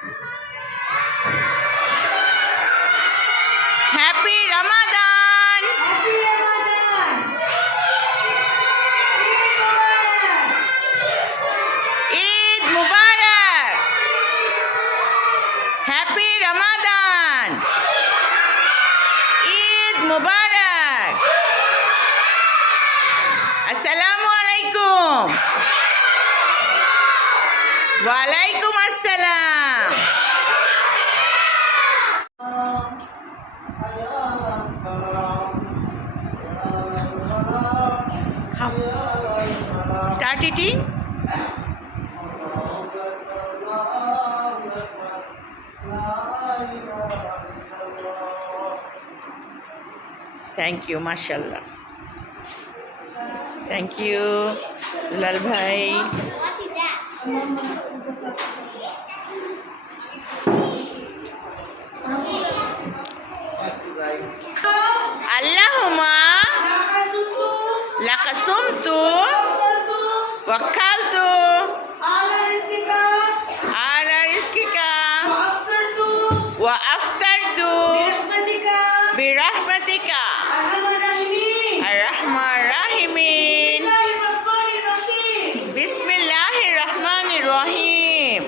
Happy Ramadan. Happy Ramadan. Eid Mubarak. Happy Ramadan. Eid Mubarak. Assalamu alaikum. Walaikum assalam. Come. Start eating. Thank you, mashallah. Thank you, Dulal bhai. What is that? Allahumma lakasumtu wakaltu ala rizkika wa aftartu birahmatika ar-rahman rahimin. Bismillahir Rahmanir Rahim.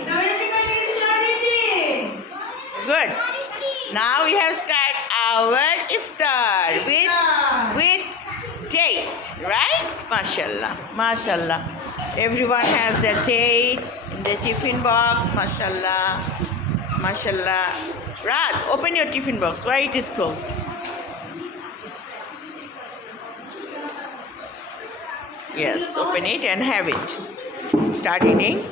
Good. Now we have started our iftar with date, right? Mashallah, mashallah. Everyone has their date in the tiffin box. Mashallah, mashallah. Rad, open your tiffin box. Why it is closed? Yes, open it and have it. Start eating.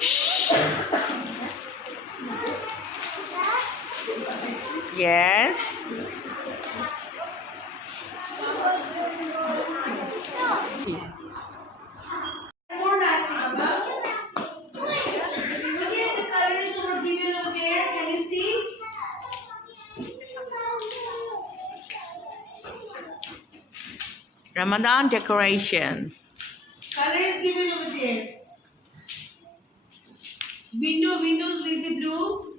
Shh. Yes. More nasty, Baba. Look at the colors that were given over there. Can you see? Ramadan decoration. Color is given over there. Windows with the blue.